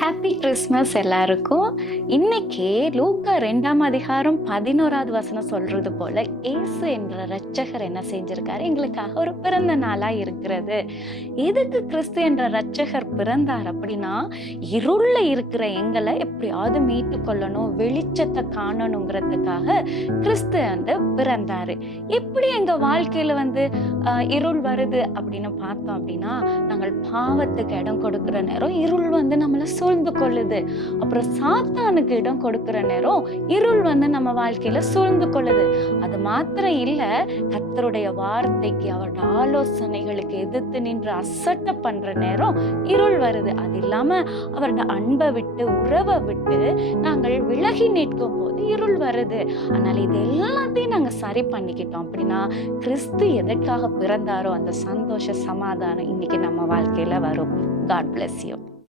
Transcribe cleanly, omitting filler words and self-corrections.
Happy Christmas எல்லாருக்கும். இன்னைக்கு லூக்கா 2ஆம் அதிகாரம் 11வது வசனம் சொல்றது போல, இயேசு என்ற இரட்சகர் என்ன செஞ்சிருக்காரு, எங்களுக்காக ஒரு பிறந்த நாளா இருக்கிறது. எதுக்கு கிறிஸ்து என்ற இரட்சகர் பிறந்தார் அப்படின்னா, இருள்ல இருக்கிற எங்களை எப்படியாவது மீட்டு கொள்ளணும், வெளிச்சத்தை காணணுங்கிறதுக்காக கிறிஸ்து பிறந்தாரு. எப்படி எங்க வாழ்க்கையில இருள் வருது அப்படின்னு பார்த்தோம் அப்படின்னா, நாங்கள் பாவத்துக்கு இடம் கொடுக்கிற நேரம் இருள் நம்மளை சூழ்ந்து கொள்ளுது. அப்புறம் சாத்தானுக்கு இடம் கொடுக்கிற நேரம் இருள் நம்ம வாழ்க்கையில சூழ்ந்து கொள்ளுது. அது மாத்திரம் இல்ல, கர்த்தருடைய வார்த்தைக்கு அவருடைய ஆலோசனைகளுக்கு எதிர்த்து நின்று அசட்டை பண்ற நேரம் இருள் வருது. அது இல்லாம அவருடைய அன்பை விட்டு உறவை விட்டு நாங்கள் விலகி நிற்கும் போது இருள் வருது. அதனால இது எல்லாத்தையும் நாங்க சரி பண்ணிக்கிட்டோம் அப்படின்னா, கிறிஸ்து எதற்காக பிறந்தாரோ அந்த சந்தோஷ சமாதானம் இன்னைக்கு நம்ம வாழ்க்கையில வரும். God bless you.